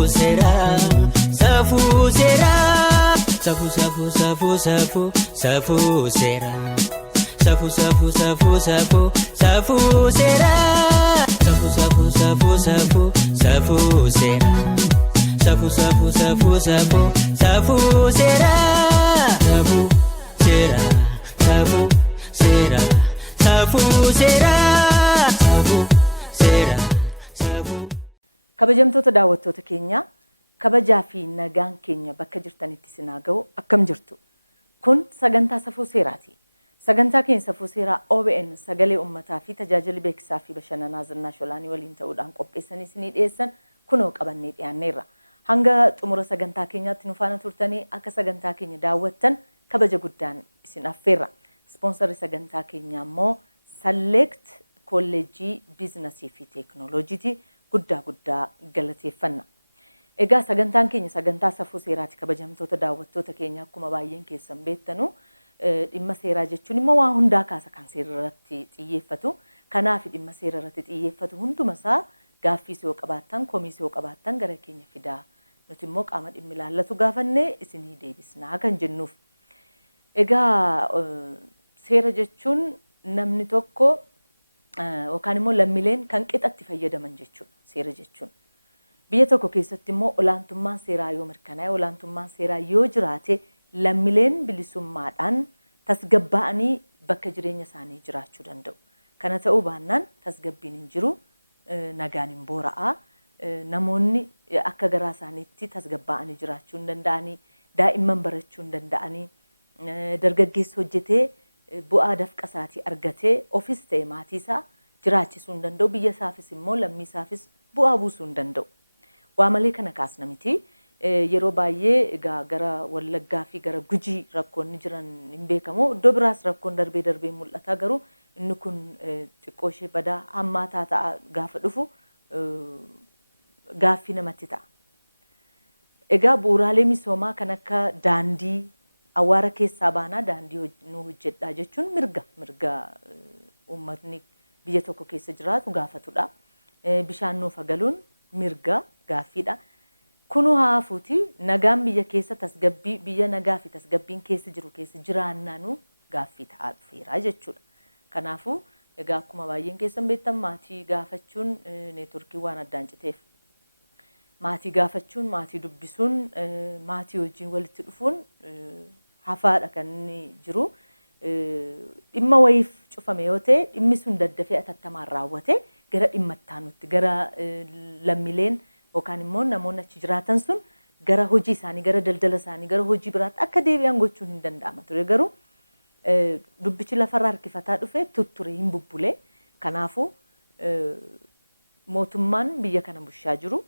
Safuu Seeraa, Safuu Seeraa, Safuu Safuu Safuu Safuu Safuu Seeraa, Safuu Safuu Safuu Safuu Safuu Seeraa, Safuu Safuu Safuu Safuu Safuu Seeraa, Safuu Safuu Safuu Safuu Safuu Seeraa, Safuu Seeraa, Safuu Seeraa, Safuu Seeraa, Safuu Seeraa, Safuu. Kabajamtoota daawwattoota keenya, kabajaa fi nagaan keenya bakka jirtanitti sinaa ga'u akkam jirtu. Kun sagantaa Safuu Seeraati. Sagantaa keenya Safuu Seeraa OBN sagalee uummataa fi tajaajila beeksisaa fi bashannanaa Zinnaa Sholaanii waliin ta'uudhaan qopheessanii isinii dhiyeessan kunoo qabannee dhiyaanneerra. Hanga xumura sagantaa keenyaatti nu faana turtanii akka sagantaa keenya daawwattan kabaja guddaan isin affeerra. Ispoonsarri sagantaa keenyaa immoo Select Kolleejjii Biizinasii fi Teekinooloojiiti. Guddaa galateeffanna. Egaa sagantaan keenya sagantaa Safuu Seeraati. Kabajamtoota daawwattoota keenya akkuma baay'een keessan beektanu dhimma seeraa jechuun immoo waan hundaa kaasa kan seera irratti xiyyeeffatu. Kanaaf dhimma seera irratti xiyyeeffatu hundumasaa gaaffii yoo qabaattan, komii yoo qabaattan gara keenya fidaa. Nuti immoo qaama dhimmi ilaallatu gaafannee isinii deebisnaa kan jennuuf. Egaa seera jechuun namni tokko yookaan immoo lammiileen kan qixatti fayyadaman jechuudha seera jechuun. Biyya tokko keessatti immoo olaantummaan seeraa yoo mirkanaa'e, olaantummaan seeraa yoo jiraate lammiileen bilisummaadhaan tasgabbaa'anii bakka jireenya isaanii jiraachuu danda'u. Kana ta'uu baannaan tasgabbiin hin jiru, nagaan hin boora'aa. Namoonni akka garaa isaaniitti tasgabbaa'anii jiraachuu hin danda'anii, daa'imman barachuu hin danda'anii, dargaggeessi hojjetee bu'aa dafqa isaatii argatee ofis ta'e maatii isaa jiraachisuu hin danda'u. Biyya isaafis immoo lammii isaafis bu'aa buusuu hin danda'u. Waa malee kana kaasna miti. Yeroo baay'ee egaa gara Wallaggaa fi gara Gujii rakkoonni jiran hin beekamu. Iddoo biraas rakkoon darbee mul'ata. Garuu inni kun xiqqoo ishee badaa hammaataa ta'a gaafa dhufu gaaffii namatti ta'a. Egaa bu'uuraalee misoomaa kan akka daandii awwaara keessaa baanaa daandii nu hojjedhaa jechuun mirga uummatni biyya tokko keessa jiraatu gaafatudha. Bishaan nuuf galuun mirga gaaffiidha. Kunuu haafuuti nagaan biyya keessa tasgabbii biyya nagaa fi tasgabbiin keessa jiru keessa jiraannaanu gaaffii ta'aa dhufeera jechuudha. Kanaafuu egaa akkuma baay'een keessan beektan maatii gaafachuun neetworkii waan addaan citeef maatii gaafachuun maatii dubbisuun maatii wajjin walitti dhufuun hafaadha kan inni jiru. Dhimma wayiif cufame yoo ta'e dhimmi sun daddafee atattamaan raawwate gara dhimma ittaanutti gara lammiileen yookaan immoo namoonni achi jiraatan sun gara hojii isaanii gara daldala isaanii gara hojii biraatti akka deebi'an gochuun hin danda'ama ture. Garuu dubbichi lafarraa harkifataa dhufe tutture hin bubbule. Kanaafuu mootummaan biyya kana bushaa jiru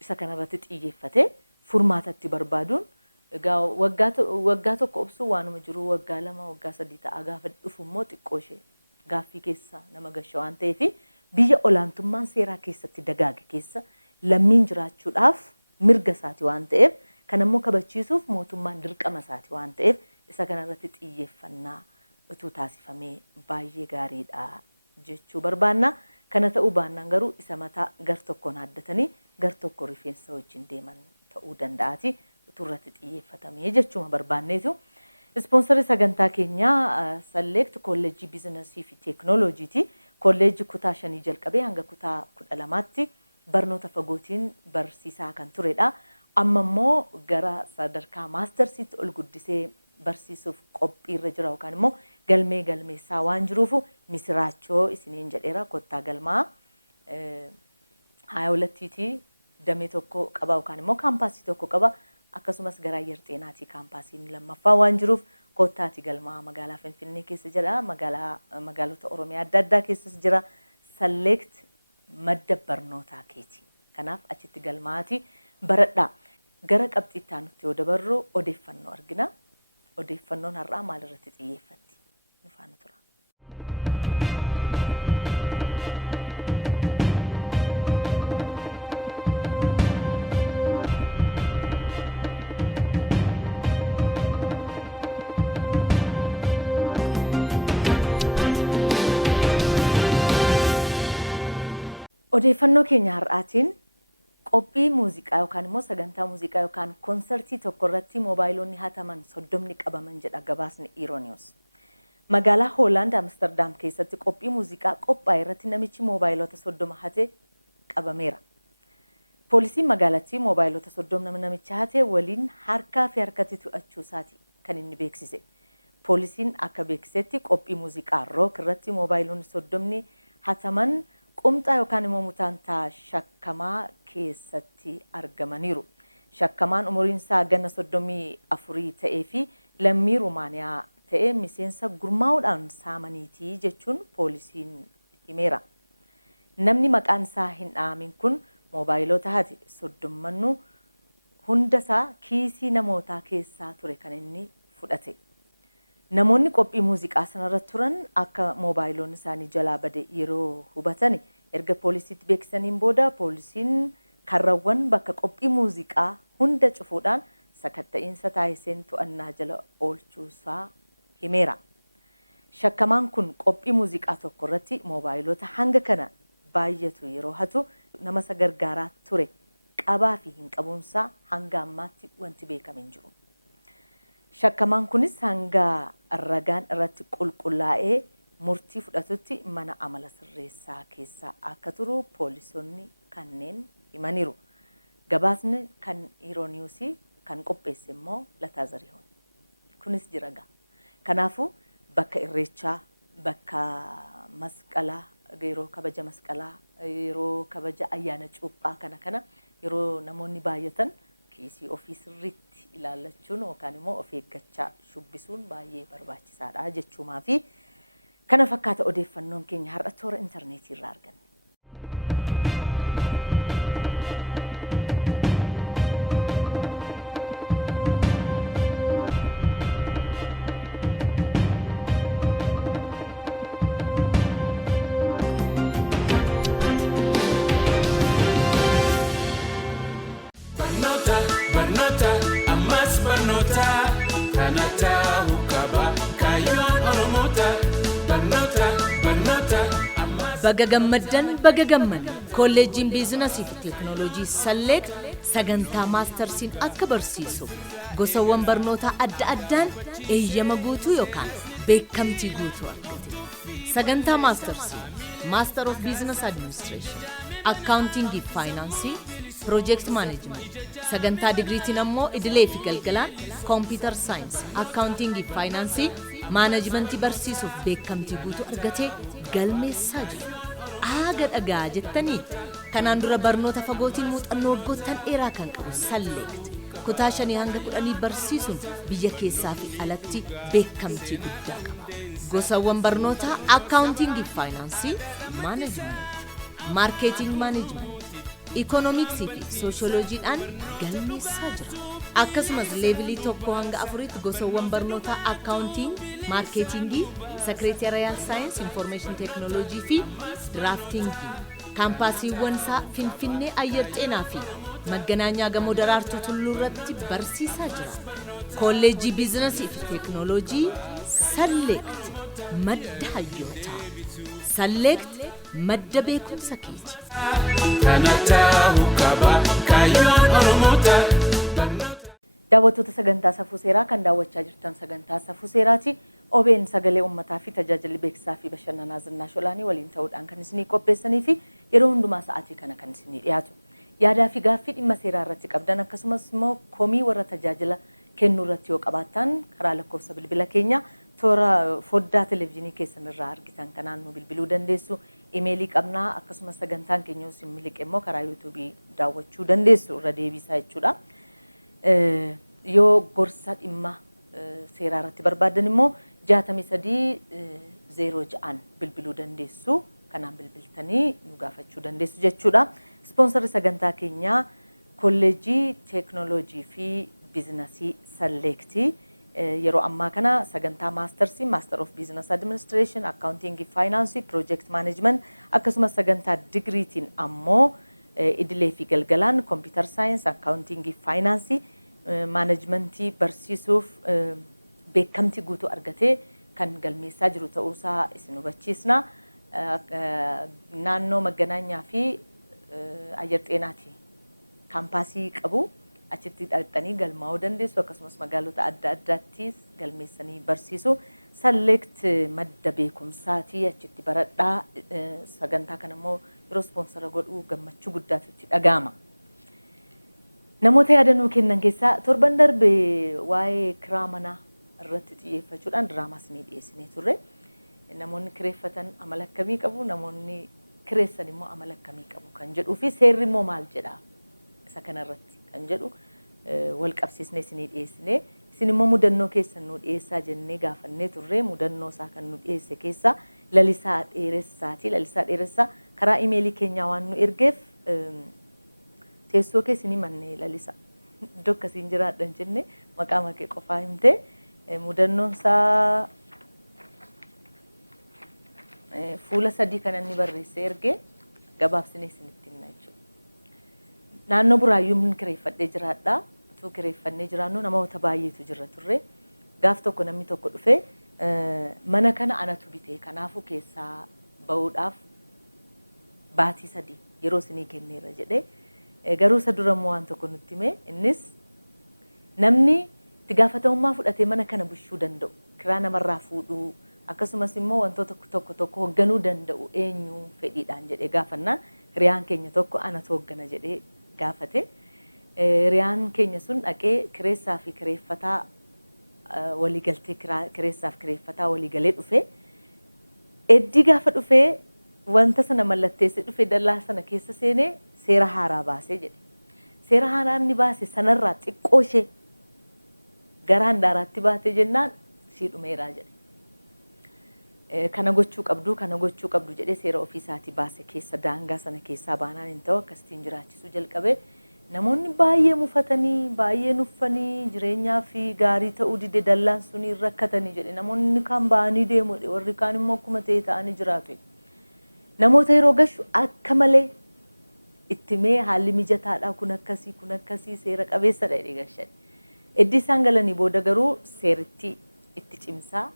isa kanarratti xiyyeeffate furmaatatti barbaaduun egaa waggaa tokko obsuu waanuma jiru waggaa 2 waggaa 3 ta'a gaafa dhufu immoo xiqqoo ishee gaaffii keessa nama gasha waan ta'eef biyya olaantummaan seeraa keessatti dagaage keessa lammiin jiraachuudhaaf mirga isaati waan ta'eef kan immoo kabachiisuuf mootummaan dirqama isaati waan ta'eef isa kanarratti xiyyeeffannaa utuu taasifamee baay'ee gaariidha jechuu barbaanna. Kana ta'uu baannaan garuu isa mataa gar tokkoon addatanii gar tokko rifeensa wajjin deeman ta'uu danda'ati. Turratti xiyyeeffatamee jechuuma barbaanneetu. Ispoonsarri sagantaa keenyaa Select Kolleejjii Biizinasii fi Teekinooloojiiti. Kolleejjii kutaa 5 jalqabee hanga kutaa 12tti barnoota fagootiin barsiisaa kan turedha. Amma immoo gara sadarkaa maastarsiitti ol guddisee barsiisuuf qophiirra jira yookaan immoo galmeessaa waan jiruuf misiraachoo isiniin jedheera kottaa galmaa 22tti damee tokko qaba yookaan immoo kaampaasii tokko qaba. Akkasumas gara Ayyar Xeenaatii kaampaasiin lammaffaa waan jiruuf kottaati galmaa magaalaa Finfinnee keessa jira. Magaalota Oromiyaa adda addaa keessas jira. Select madda barnootaa keeti. Kanaaf achitti galmaati baradhaa. Gara qabxiitti aanutti yoo dabarru odeeffannoo argina. Odeeffannoon har'aa maalirratti xiyyeeffatti? Nu faana tura. Odeeffannoo keenya har'aatiin qophii muuziqaa yookaan immoo sagantaa muuziqaa yookaan konsertii tokko irratti moobaayilonni hataman 30 qabaman jedha gabaasni Ironius. Magaalaa Hoolaand Amsterdam keessatti qophii muuziqaa qophaa'e irratti namichi moobaayilota 30 hate qabameera. Poolisiin magaalattii moobaayilota 30 namicha hate waliin harkaa fi harkatti to'achuu isaati kan inni beeksise. Poolisiin akka beeksisetti qophii muuziqaa rook irratti moobaayilonni 30 hataman qumxaa yookaan immoo mutaantaa shakkamaa keessatti argamaniiru. Shakkamaan umuriin isaa ganna 34 ta'ee fi lammii Rumaaniyaa ta'ee miseensa gurmaa'uudhaan saamaniitii jechuun poolisiin himeera. Namni maqaan isaa hin dhaamin kun moobaayilota hate 30 hundasaa kiisii namootaa keessaa ture kan inni fudhate. Namoonni qophii muuziqaa sanarratti turan akka moobaayilonni isaanii jalaa bade yeroo hubatan erga poolisiitti beeksisaniin booda poolisiin karrawwan bakka qophii muuziqaa hunda cufuudhaan sakatta'iinsa taasiseen to'annaa jala oolchuusaa himeera. Shakkamaan kun qophii muuziqaa tokko irratti moobaayilota hanga kana baay'atu yeroo hatu nama isa gargaaraa ture qabaa fi hin qabuunsaa hanga ammaatti wanti beekame hin jiru. Shakkamaan kunis hanga ragaan irratti qulqullaa'ee murtii fudhatutti mana amala sirreessaa keessa akka turu poolisonni kanneen himaniiru. Gabaasni kan Ironiusii kan qopheesse immoo Lataazariyoon. Kunis jiraga. Kanaafuu bakka irreechaa, bakka masqalaa, yeroo kabaja masqalaa, yeroo kabaja ayyaana cuuphaa kana yeroo namoonni baay'atan kiisii ofii sirriitti ilaallachuun yookaan immoo of eeggachaa shubbisuun baay'ee barbaachisaadha jechuumaa fi kana fakkaata odeeffannoon keenya har'a toora intarneetii irraa arganne. Baga gammaddan kolleejjiin biizinasii fi teekinooloojii Select sagantaa maastarsiin akka barsiisu gosawwan barnoota adda addaan eeyyama guutuu yookaan beekamtii guutuu argate. Sagantaa maastarsii Master of Business Administration, Accounting fi Finance, Project Management, sagantaa digriitiin ammoo idilee fi galgalaan Computer Science, Accounting fi Finance, Management barsiisuuf beekamtii guutuu argate galmeessaa jiru. Aaga dhagaa jettanii kanaan dura barnoota fagootiin muuxannoo waggoottan dheeraa kan qabu Select kutaa 5 hanga 10 barsiisuun biyya keessaa fi alatti beekamtii guddaa qaba. Gosawwan barnoota Accounting fi Finance, Management, Marketing Management, Economics fi Sociology'dhaan galmeessaa jira. Akkasumas leevilii 1 hanga 4tti gosawwan barnoota Accounting, Marketing, Secretarial Science, Information Technology fi Drafting. Kaampaasiiwwan isaa Finfinnee Ayyar Xeenaa fi Maganaanyaa Gamoo Daraartuu Tulluu irratti barsiisaa jira. Kolleejjii Biizinasii fi Teekinooloojii Select madda hayyootaa. Select madda beekumsa keeti. Daawwattoota sagantaa Safuu Seeraa kan daawwachaa jirtan sagantaa Safuu Seeraati. OBN sagalee uummataa fi tajaajilli beeksisaa fi bashannanaa Zinnaa Sholaanii waliin ta'uudhaan kan isinii qopheessanii fi yeroo hundumaa sa'aatii kana kan isinii dhiyaatu. Yaadaa fi gaaffii dhimma seeraa irratti qabdan akkasumas immoo komii warra tajaajila kennuu irratti yoo qabaattan karaa lakkoofsa bilbila keenya toora foddaa televezyiinii keessan irraa argitan kanaan nu bilbiluu dandeessu. Imeelii qabnaa akkasumas sagantaan keenya isin miliqe immoo karaa yuutuubii daawwachuu dandeessu irra deebisaa jechuudha. Yoo gorsa dhimma seeraa irratti barbaadan immoo 6306 bilbiluu dandeessu. Kanaan bilbiltanii nu gaafachuu dandeessu jechuudha. Ispoonsarri sagantaa keenyaa kolleejjii teekinooloojii fi biizinasii Select yeroo ammaa kana sagantaa maastarsii Master of Business Administration, Accounting fi Finance, Project Management akkasumas sagantaa digriitiin ammoo idilee fi galgalaan Computer Science, Accounting fi Finance, Managementii barsiisuuf beekamtii guutuu argatee kan galmeessaa jiru ta'uusaa isin hubachiisna. Naannoo Maganaanyaa fi Ayyar Xeenaati kaampaasii qabu achitti dhaqxanii galmaa'uu dandeessu akkasumas magaalota adda addaattis galmeessanii barsiisu select madda beekumsaatii achitti baradhaa sagantaa kana immoo yeroo sponsora godhuu gammachuu guddaatu itti dhaga'ama. Namoota yaadannoo kennan keessaa torban darbe waa'ee kiraa manaa irratti xiyyeeffachuudhaan diraamas ni dhiyeessinee turre. Namoonni kireeffatan amala akkamii qabu namoonni kireessan immoo amala akkamii qabu kan jedhuu fi seerri immoo maal jedha isa kanarratti kan jedhu wal qabsiisnee isinii dhiyeessinee isin immoo mudannoo keessan nu dhiyeessaa jennee gaafannee turre mudannoo isaa kan nu dhiyeesse keessaa Lalisaa Dheeressaati. Lalisaa Dheeressaa karaa imeelii keenyaa waan nu ergeef teessoo keessanii mannee Lalisaa iddoo akkasiin jiraadhan jennee maqaa makee qofaa himtee mudannoon isaa fuula 3 kan inni barreessee ergee gabaabsinee isinitti himna jechuudha. Naannoo Buraayyuu min kireeffadhee jiraadha. Utuu kireeffannee jiraannu namoota baay'eetu jira turre. Gaaf tokko namni tokko dhufee mana kana anatu bitee kanaafuu keessaa ba'uudhaaf baatii 3 yeroo isinii kenneera jedhee garuu isa dura immoo waan tokko nutti hime innis namni itti gaafatamummaa fudhatee mana kana bushuu danda'u kiraa namarraa fuudhuu akkasumas immoo wantoota tokko hoogganuu danda'u eenyu fedhiidhaan jedhee gaafannaan hiriyaan keenya tokko anatu hooggana jedhee gaafate. Hiriyaan keenya sun dhaqee kireessaa fi kireeffataa waliigaltee kireessaaf kireeffataa waliigalee dhufee eddii gaafa dhufee wanta sana mallatteessee dhufee dallaa sana keessa seenee seera haaraa baasee jedhe. Seera haaraa inni baase sanarraa xiqqoo ishee gara handaaraatti baatee jennaan sii dhumeeraa jedhe. Kana gochuu qabdu jedhee seera ofiisaatii baase keessa daangaa sana keessaa baanaan hin ta'u akkasitiin jiraachisuu jalqabee namoonni baay'ee mufatanii baay'ee nuffanii jireenyaa fi gaarii ta'uu dide dallaan sunii rakkatanii jedhe namoonni kaan ba'anii deemu warri kaan immoo akkuma ta'e ta'anii jiraatu. Namoota yeroo gashu akka malee itti mee haalli mijataadhaa kun akkasii seera qabeessadha jedhee gashan. Eddii isaan galanii booda garuu seeritti itti cimsaa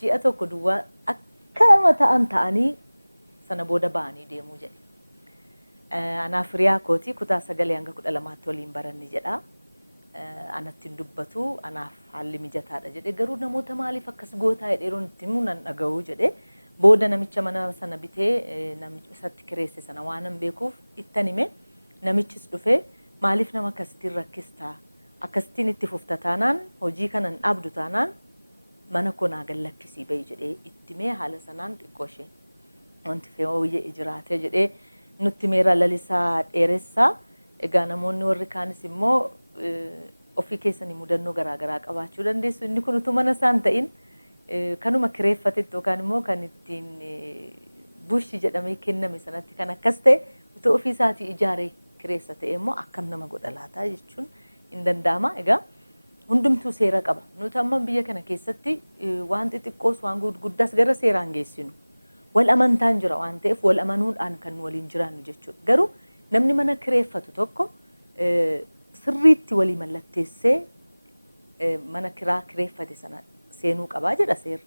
ji'a tokko duwwaa akkama ta'anii sana booda ba'anii deemuu jedhe. Anaaf hiriyaa kootii kutaa 9 hanga 12 waliin baranni jedha. Anatti hin dubbatu anaaf haalli mijataadha jedhe garuu namoota maaliif akkas gootaa jedhee yeroo itti himu nan dhaga'uu jedhe. Booda namicha mana sana bitee namicha isatti kireesse sana waan hin beekuuf ittan hime namichis dhufee maaliif nama akkasitiin rakkistaa akkasitiin itti fufta taanaan hojii kanan dhaabdu taanaan mana koo naa gallakkisii ba'i jedhee itti mee haala sanaan xiqqoo ishee wanti fe'ooyyee jiraatee jedhee nutti meera Lalisaa Dheeressaa. Egaa namoonni warri kaanis immoo ofii keessanii mudannoo garaagaraa qabaachuu dandeessu. Inni kun utuu mana isaan ta'in kanuma kireeffatetti yookaan immoo kan ittiin bushi jedhamee kenname sanatti kan akkas ta'e utuu ofii isaatii ijaaree kireessa ta'e immoo akkam nama godha laataa jechuun hin danda'ama. Egaa hundumtuu seera qaba. Nuti amma biyya kana keessatti waan xixiqqoos waan guddaas gara seeraan geessinu. Wal amantaan jira waan ta'eef wal amanuudhaan kan waliin jiraannu jechuudha. Garuu namni mana kireeffatu tokko sirriitti walii mallatteessee mana kiraa kireeffate sana seenuu qabaa jedha seerri.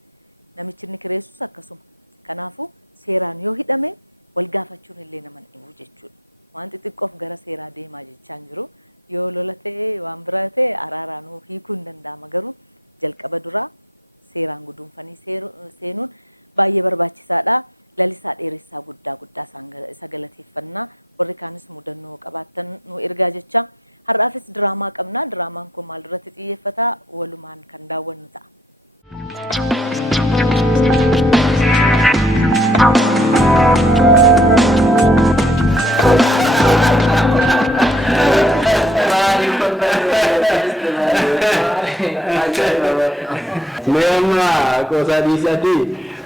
Namichi inni kireessus akkasuma. Kanaafuu seeraan yoo hidhame wal gaafachuun illee nama dhibu jechuudha. Waan xixiqqoof gara seeraa deemaa jechaan jiru. Yoo lola ta'e waan biraa ta'e araaraanuu hiikuu hin danda'ama garuu jalqaba duraa seeraan guduunfanii seenuun baay'ee barbaachisaadha. Lalisaa Dheeressaa guddaa isa galateeffannaa warri kaanis mudannoo qabaattan nu ergaa jecha. Har'aafis diraamaa qabna. Diraamaan kun maal irratti xiyyeeffata walumaan kan daawwannu ta'a. Meema qosaa dhiisatti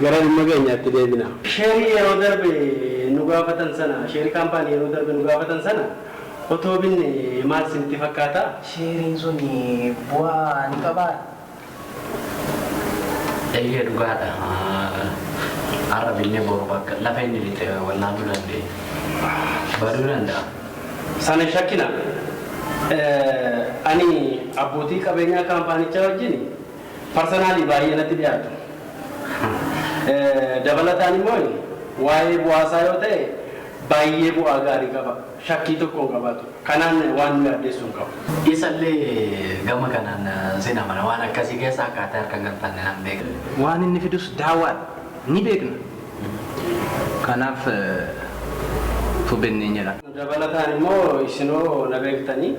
gara dhimma keenyaatti deebina. Sheerii yeroo darbe nu gaafatan sana, sheerii kaampaanii yeroo darbe nu gaafatan sana otoo binne maal isinitti fakkaata? Sheeriin sun bu'aa ni qabaa? Eeyyee dhugaadha. Har'a billee boru bakka lafa inni lixee wallaaluu dandeenya. Baduu danda'a. Sana shakkina. Ani abbootii qabeenyaa kaampaanichaa wajjin parsanaalii baay'ee natti dhiyaatu. Dabalataan immoo waa'ee bu'aasaa yoo ta'e baay'ee bu'aa gaarii qaba. shakkii tokko qabaatu. Kanaan waan nu yaaddeessu hin qabu. Isallee gama kanaan sina mana waan akkasii keessa akkaataa harka galfanne nan beekna. Waan inni fidus daawwaadha. Ni beekna. Kanaaf fubennee jedha. Dabalataan immoo isinoo na beektanii.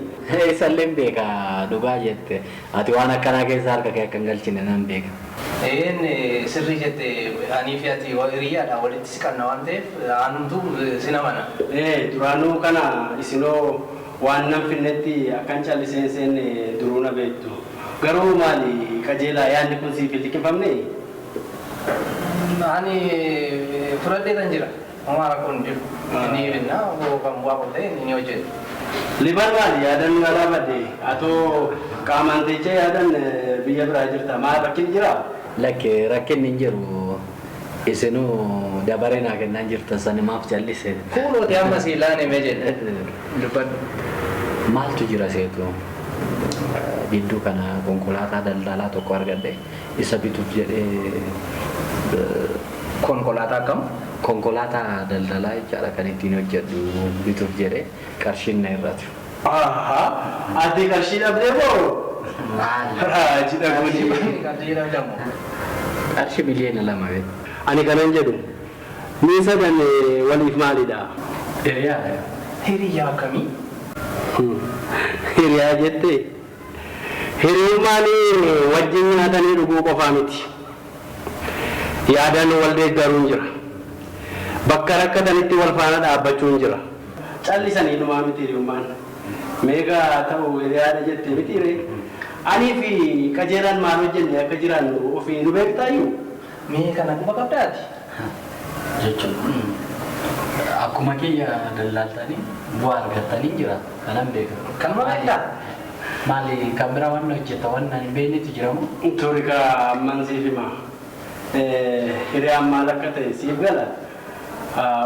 Isallee beeka dhugaa jette. Ati waan akkanaa keessa harka kee akka hin galchine nan beeka. Sirrii jette ani fi ati hiriyaadha walitti siqanna waan ta'eef aanumtu sina mana. Duraanuu kana isinoo waan nan finnetti akkan calliseen seenne duruu na beektu. Garuu maali qajeelaa yaadni kun siif liqimfamne? Ani fudhadheetan jira. Homaa rakkoon jiru. Inni finna kan bu'aa qotee inni hojjetu. Liban maali yaadan galaa badde atoo qaamaan teechee yaadan biyya biraa jirta maal rakkin jira? Lakke rakkinni hin jiru isinuu dabaree naa kennaan jirtan sani maaf jallise. Kuuloote amma siilaan himee jedhe dubbadhu. Maaltu jira seetu? Gidduu kana konkolaataa daldalaa tokko argadhe isa bituuf jedhee. Konkolaataa akkam? Konkolaataa daldalaa jechaadha kan ittiin hojjedhu bituuf jedhee qarshiin na irratti. Ati qarshii dhabdee moo? Raaji dhabuuni. Qarshii miliyoona 2 Ani kanan jedhu ni sadan waliif maalidha? Hiriyaa. Hiriyaa akkamii? Hiriyaa jettee hiriyummaan wajjin nyaatanii dhuguu qofaa miti. Yaadaan wal deeggaruun jira. Bakka rakkatanitti wal faana dhaabbachuun jira. Callisanii dhumaa miti hiriyummaan. Meeqa ta'u hiriyaadha jettee mitiire. Ani fi qajeelaan maal hojjenne akka jiraannu ofii nu beektaayyuu. Mee kana quba qabdaati? Jechuun akkuma kiyya daldaltanii bu'aa argattanii jira kanan beeka. Kanuma beektaa? Maali kan biraa waan hojjeta waan hin beeknetu jiramu? Turi ka amman siif hima. Hiriyaan maal akka ta'e siif gala.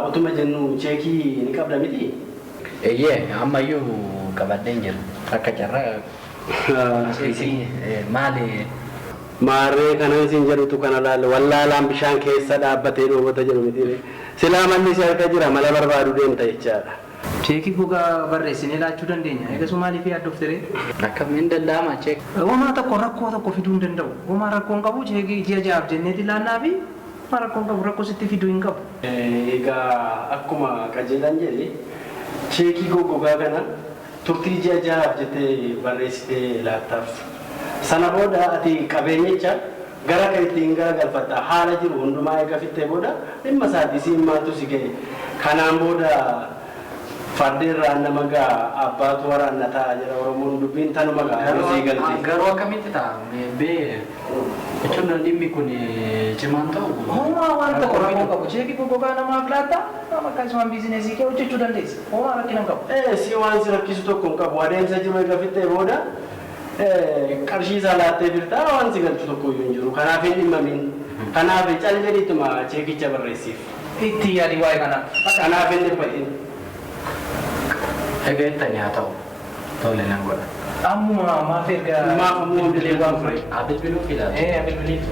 Utuma jennu cheekii ni qabda miti? Eeyyee ammayyuu qabadheen jira. Akka carraa maali? Maarree kanan isin jedhutu kana laalla wallaalaan bishaan keessa dhaabbatee dhoobata jedhu miti. Silaa malli si harka jira mala barbaadu deemta jechaadha. Cheekii gogaa barreessinee laachuu dandeenya. Eegas maaliif yaaddofte ree? Akkamiin danda'ama cheekii? Homaa tokko rakkoo tokko fiduu hin danda'u. Homaa rakkoon qabu cheekii ji'a ja'aaf jenneeti laannaa fi homaa rakkoon qabu rakkoo sitti fiduu hin qabu. Egaa akkuma qajeelaan jedhe cheekii gogaa kana turtii ji'a ja'aaf jettee barreessitee laattaaf. Sana booda ati qabeenyicha gara kan ittiin garagalfatta haala jiru hundumaa eega fittee booda dhimma isaatii siin maaltu si ga'e. Kanaan booda fardeerraa nama gaa abbaatu waraanna ta'a jedha Oromoon dubbiin tanuma gaa sii galte. Garuu akkamitti ta'a? Bee jechuun dhimmi kun cimaan ta'u. Homaa waan tokko rakkoo qabu cheekii gogaa namaaf laatta nama akkasumaan biizineesii kee hojjechuu dandeessa. Homaa rakkina hin qabu. Si waan si rakkisu tokko hin qabu adeemsa jiru eega fittee booda qarshii isaa laattee birtaa waan si galchu tokko iyyuu hin jiru. Kanaaf hin dhimmamin. Kanaaf cal jedhiituma cheekicha barreessiif. Itti yaadi waa'ee kanaa. Kanaaf hin dhiphatin. Egaa ittanii haa ta'u. Tole nan godha. Ammuma maaf erga. Maaf ammoo bilee waan fure. Abilbiluu filaatu. Abilbiliif.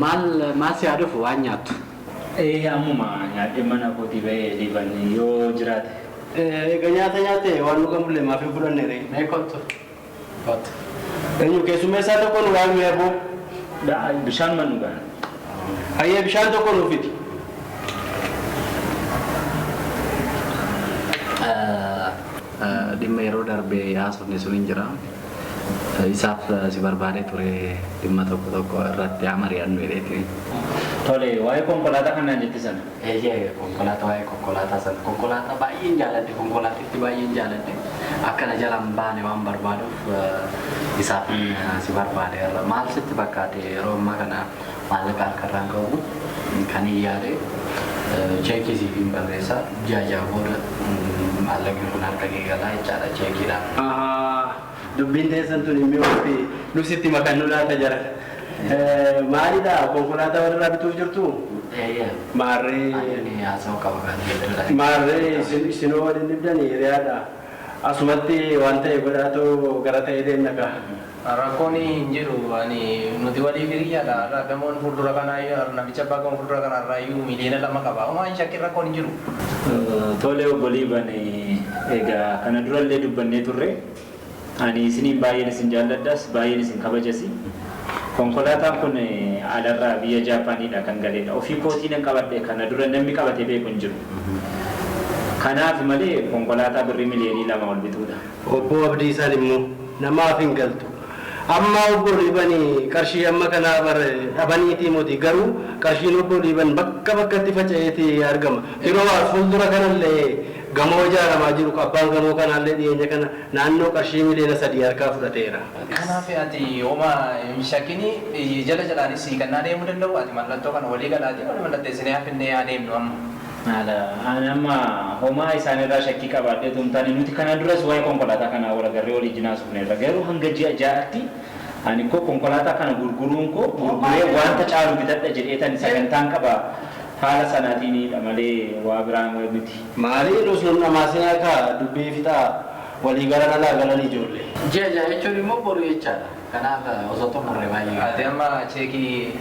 Maal si adufu waan nyaattu? Ammuma nyaadhee mana kootii bahee liban yoo jiraate. Egaa nyaate waan nu qabullee maaf hin fudhanne ree? Mee kottu? Kottu. Eenyu keessummeessaa tokko nu waan meeqoo? Bishaan man dhugaa. Hayyee bishaan tokko nuuf fidi. Dhimma yeroo darbee haasofne sun hin jira. isaaf si barbaade ture dhimma tokko irratti mari'annu jedheeti. Tole, waa'ee konkolaataa kanaan jette sana. Waa'ee konkolaataa sana. Konkolaataa baay'een jaaladhe, konkolaatitti baay'een jaaladhe. Akkana jalaan baane waan barbaaduuf isaaf si barbaade. Maal sitti fakkaate yeroo ammaa kana maallaqa harkarraan qabu kan hin yaade cheekii siif barreessa jaajaa booda maallaqni kun harka kee galaa jechaadha cheekiidhaan. Dubbiin teessan tun immoo nusitti makannu laata jara. Maalidha konkolaataa walirraa bituuf jirtu? Maarree isinoo waliin dibdanii hiriyaadha. Asumatti waan ta'e godhaatoo gara ta'e deemnaka. Rakkoon hin jiru nuti walii firiyyaadha. Gamoon fuuldura kanaa namicha abbaa gamoon fuuldura kanarraa iyyuu miliyoona 2 qaba. Homaa shakkiin rakkoon hin jiru. Tole obbolii bane egaa kana durallee dubbannee turre. Ani isiniin baay'een isin jaalladhas baay'een isin kabajas. Konkolaataan kun alarraa biyya Jaapaaniidha kan galeedha. Ofii kootiin qabadhe kana dura namni qabatee beeku hin jiru. Kanaaf malee konkolaataa birrii miliyoonii 2 ol bituudha. Obbo Abdiisaan immoo namaaf hin galtu. Amma obbo Liibanii qarshii amma kanaa dhabaniitii moti garuu qarshiin obbo Liiban bakka bakkatti faca'eeti argama. Yeroo fuuldura kanallee gamoo ijaaramaa jiru abbaan gamoo kanallee dhiyeenya kana naannoo qarshii miliyoona 3 harkaa fudhateera. Kanaaf ati hooma shakkini jala jalaanis kan adeemuu danda'u ati mallattoo kana walii galaati wal mallatteessinee hafnee adeemnu amma. Ani amma homaa isaanirraa shakkii qabaadhee tumtaani nuti kana duras waa'ee konkolaataa kanaa wal agarree walii jinaasuufneerra garuu hanga ji'a ja'aatti ani koo konkolaataa kana gurguruun koo gurguree wanta caalu bitadha jedheetan sagantaan qaba. Haala sanaatiin malee waa biraan miti. Maalii dhusuun namaasinaa kaa dubbii fixaa walii gara alaa galan ijoollee. Ji'a jechuun immoo boru jechaadha. Kanaaf osoo xumurre baay'ee. Ati amma cheekii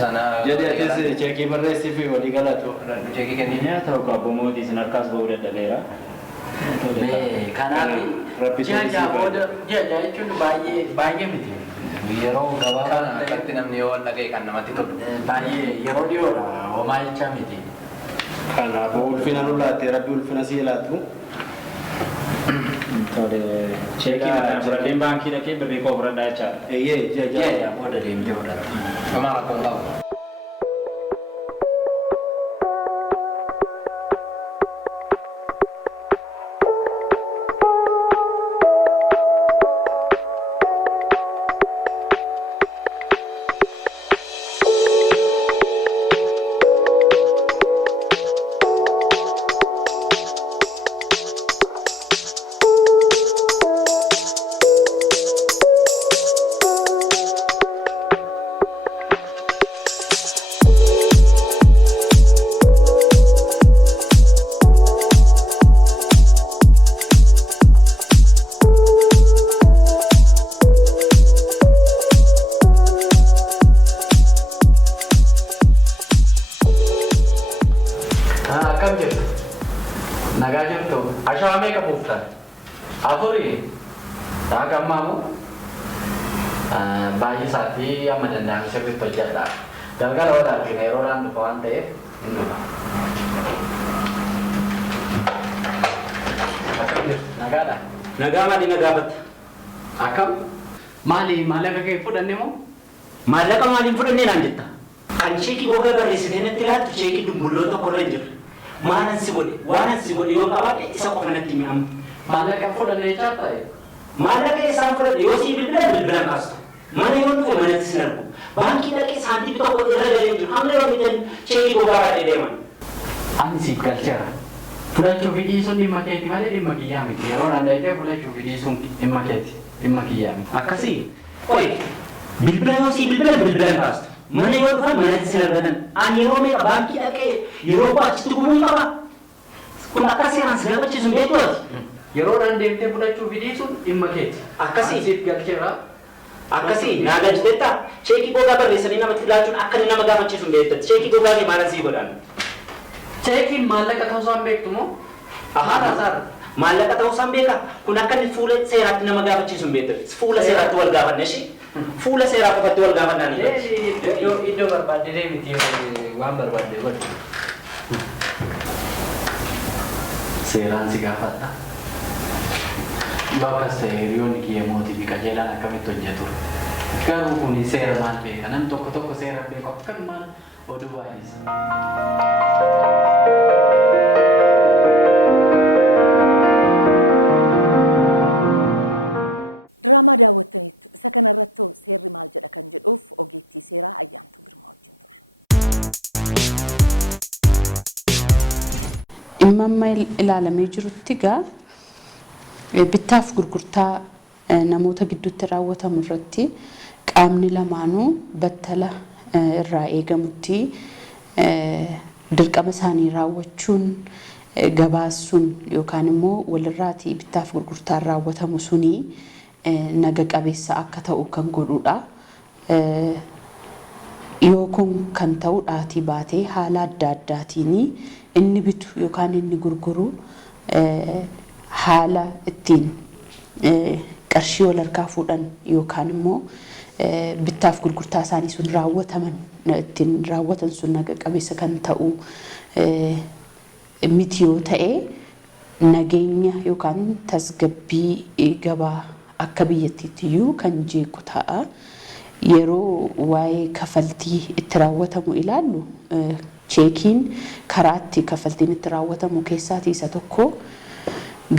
sana jadi atis cheekii barreessii fi walii galatu. Cheekii kenniin yaa ta'u qabbo mootii isin harkaas ba'uu dadhabeera. Kanaaf ji'a jechuun baay'ee miti. Yeroo gabaabaa akkatti namni yoo dhaga'e kan namatti tolu. Baay'ee yeroo dhiyoodha homaa jecha miti. Kanaafuu ulfina nu laatte rabbi ulfina sii laatu. Tole cheekii kana fudhadheen baankii dhaqee birrii koo fudhadhaa jechaadha. Ji'a booda deemtee fudhatta. Homaa rakkoon qabu. Baay'ee saatii amma danda'ame sirriitti hojjedha. Galgala wal argina yeroo dhaan dhufa waan ta'eef hin dhufa. Akkam jirtu? Nagaadha? Nagaa maali nagaafatta? Akkam? Maali maallaqa kee fudhanne moo? Maallaqa maaliin fudhannee naan jetta? Kan cheekii gogaa barreessinee natti laattu cheekii dumbulloo tokko irra hin jirre. Maalan si godhe? Waanan si godhe yoo qabaadhe isa qofa natti mi'amu. Maallaqa fudhannee chaata? Maallaqa isaan fudhadhe yoo sii bilbilan kaastu. Mana yoo dhufe manatti sin argu. Baankii dhaqee saantiipi tokko irra galee jiru. Hamma yeroo bitan cheekii gogaa baadhee deeman. Ani siif galcheera. Fudhachuu fi dhiisuun dhimma keeti malee dhimma kiyyaa miti. Yeroo danda'ee fudhachuu fi dhiisuun dhimma keeti. Dhimma kiyyaa miti. Akkasii. Qoy bilbila yoo sii bilbilan kaastu. Mana yoo dhufan manatti sin argatan. Ani yeroo meeqa baankii dhaqee yeroo achitti gumuu qaba. Kun akka seeraan si gaafachiisu beektu ati. Yeroo danda'ee fudhachuu fi dhiisuun dhimma keeti. Akkasii. Siif galcheera. Akkasii naaga jiteetta cheekii gogaa barreessanii namatti laachuun akka inni nama gaafachiisu beektatti cheekii gogaa kee maalan sii godhan. Cheekiin maallaqa ta'uu isaan beektu moo? Haadha isaadha. Maallaqa ta'uu isaan beeka kun akka inni fuula seeraatti nama gaafachiisu beektatti fuula seeraatti wal gaafanne ishee fuula seeraa qofatti wal gaafannaan iddoo barbaadde miti waan barbaadde godhu. Seeraan si gaafadha. bakka hiriyoonni kiyya mootii fi qajeelaan akkamitti hojjetu. Garuu kun seera maal beeka? Namni tokko seera beeku akkanumaan oduu baay'isa. Diraamaa daawwattaniittu isa kanarratti seerri maal jedha kan jedhuuf ogeettii seeraa Ayyaantuu Girmaa wajjin turre. Dhimma amma ilaalamee jirutti gaa bittaaf gurgurtaa namoota gidduutti raawwatamu irratti qaamni lamaanuu battala irraa eegamutti dirqama isaanii raawwachuun gabaasuun yookaan immoo walirraatii bittaaf gurgurtaan raawwatamu sunii naga qabeessa akka ta'u kan godhuudha. Yoo kun kan ta'uudhaatii baatee haala adda addaatiin inni bitu yookaan inni gurguru haala ittiin qarshii wal harkaa fuudhan yookaan immoo bittaaf gurgurtaa isaanii sun ittiin raawwatan sun naga qabeessa kan ta'u miti yoo ta'e nageenya yookaan tasgabbii gabaa akka biyyattiittiyuu kan jeequ ta'a. Yeroo waa'ee kafaltii itti raawwatamu ilaallu cheekiin karaa itti kafaltiin itti raawwatamu keessaatii isa tokko.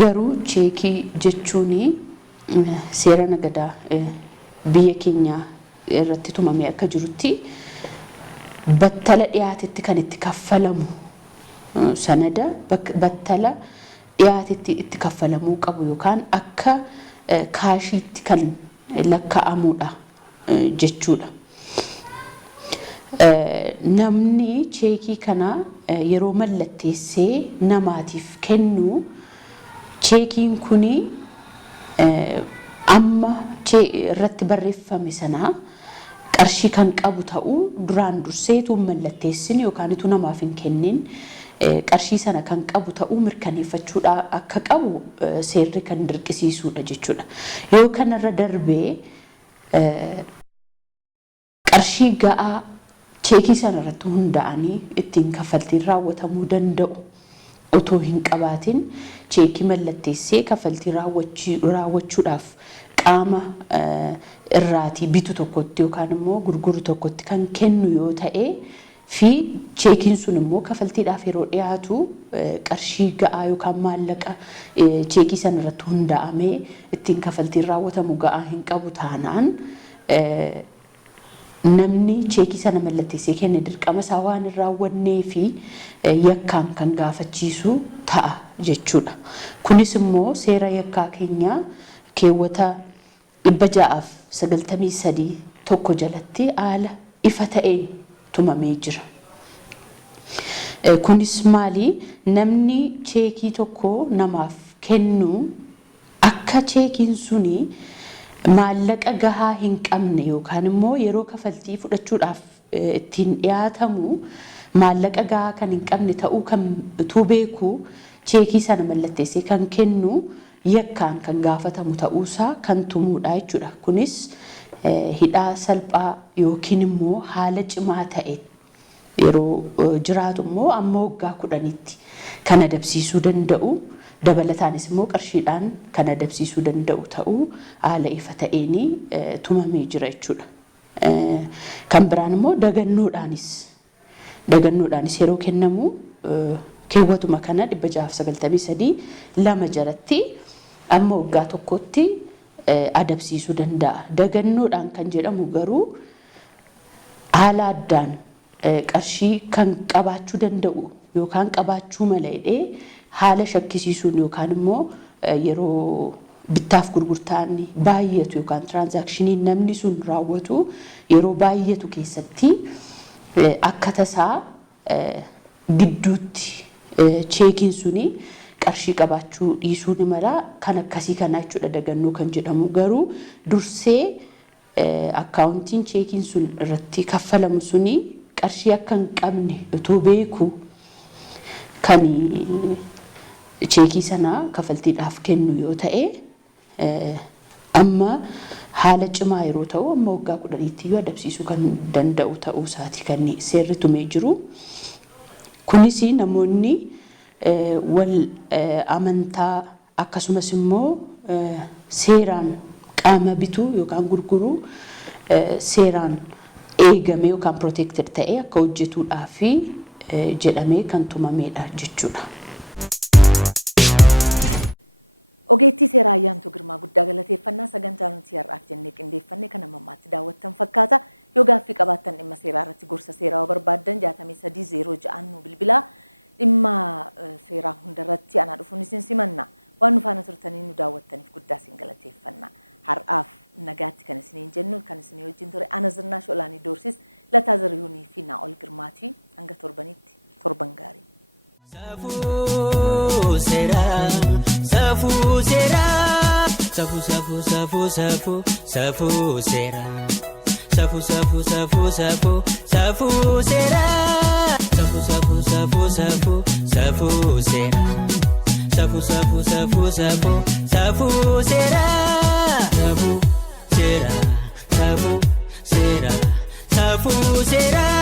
Garuu cheekii jechuun seera nagadaa biyya keenya irratti tumamee akka jirutti battala dhiyaatetti kan itti kaffalamu sanada battala dhiyaatetti itti kaffalamuu qabu yookaan akka kaashiitti kan lakkaa'amudha jechuudha. Namni cheekii kana yeroo mallatteessee namaatiif kennu cheekiin kuni amma irratti barreeffame sanaa qarshii kan qabu ta'uu duraan durseetu mallatteessin yookaan itu namaaf hin kennin qarshii sana kan qabu ta'uu mirkaneeffachuudha akka qabu seerri kan dirqisiisuudha jechuudha. Yoo kanarra darbee qarshii ga'aa cheekii sana irratti hundaa'anii ittiin kafaltiin raawwatamuu danda'u otoo hin qabaatin cheekii mallatteessee kafaltii raawwachuudhaaf qaama irraatii bitu tokkotti yookaan immoo gurguru tokkotti kan kennu yoo ta'e fi cheekiin sun immoo kafaltiidhaaf yeroo dhiyaatu qarshii ga'aa yookaan maallaqa cheekii sana irratti hundaa'amee ittiin kafaltiin raawwatamu ga'aa hin qabu taanaan namni cheekii sana mallatteessee kenne dirqama isaa waan hin raawwannee fi yakkaan kan gaafachiisu ta'a jechuudha. Kunis immoo seera yakkaa keenyaa keewwata 693 tokko jalatti haala ifa ta'een tumamee jira. Kunis maali? Namni cheekii tokko namaaf kennu akka cheekiin suni maallaqa gahaa hin qabne yookaan immoo yeroo kafaltii fudhachuudhaaf ittiin dhiyaatamu maallaqa gahaa kan hin qabne ta'uu kan utuu beeku cheekii sana mallatteessee kan kennu yakkaan kan gaafatamu ta'uusaa kan tumuudha jechuudha. Kunis hidhaa salphaa yookiin immoo haala cimaa ta'e yeroo jiraatu immoo amma waggaa 10tti kan adabsiisuu danda'u. Dabalataanis immoo qarshiidhaan kan adabsiisuu danda'u ta'uu haala ifa ta'een tumamee jira jechuudha. Kan biraan immoo dagannoodhaanis yeroo kennamu keewwatuma kana 693 2 jalatti amma waggaa 1tti adabsiisuu danda'a. Dagannoodhaan kan jedhamu garuu haala addaan qarshii kan qabaachuu danda'u yookaan qabaachuu malee haala shakkisiisuun yookaan immoo yeroo bittaaf gurgurtaan baay'atu yookaan tiraanzaakshiniin namni sun raawwatu yeroo baay'atu keessatti akka tasaa gidduutti cheekiin suni qarshii qabaachuu dhiisuu ni mala kan akkasii kana jechuudha. Dagannoo kan jedhamu garuu dursee akkaawuntiin cheekiin sun irratti kaffalamu suni qarshii akka hin qabne utuu beeku kan cheekii sana kafaltiidhaaf kennu yoo ta'e amma haala cimaa yeroo ta'u amma waggaa 10tti yoo adabsiisuu kan danda'u ta'uu isaati kan seerri tumee jiru. Kunis namoonni wal amantaa akkasumas immoo seeraan qaama bituu yookaan gurguruu seeraan eegame yookaan protected ta'ee akka hojjetuudhaa fi jedhamee kan tumamedha jechuudha. Ogeettii seeraa Ayyaantuu Girmaa guddaa galateeffannaa sagantaa nuti har'aaf jennee qindeeffannee kan ammammaatti daawwattan fakkaata. Yoo gaaffii qabaattan dhimma seeraa irratti gorsa seeraa barbaaddan 6306 nu bilbilaa. Dhimma seeraa hundarratti anaa dhufuun isin simanna. Waan nu faana turtanii nu daawwattaniif guddaa isin galateeffanna. Har'aaf nagaatti kan isiniin jennu kan isinii wajjin ture ana Zirnaash Olaanii Doorsis Lataa Zarihuunii fi Naa'ol Girmaatii hanga torbanitti torban gaarii. Safuu Seeraa, Safuu Seeraa, Safuu Safuu Safuu Safuu Safuu Seeraa, Safuu Safuu Safuu Safuu Safuu Seeraa, Safuu Safuu Safuu Safuu Safuu Seeraa, Safuu Safuu Safuu Safuu Safuu Seeraa, Safuu Seeraa, Safuu Seeraa, Safuu Seeraa.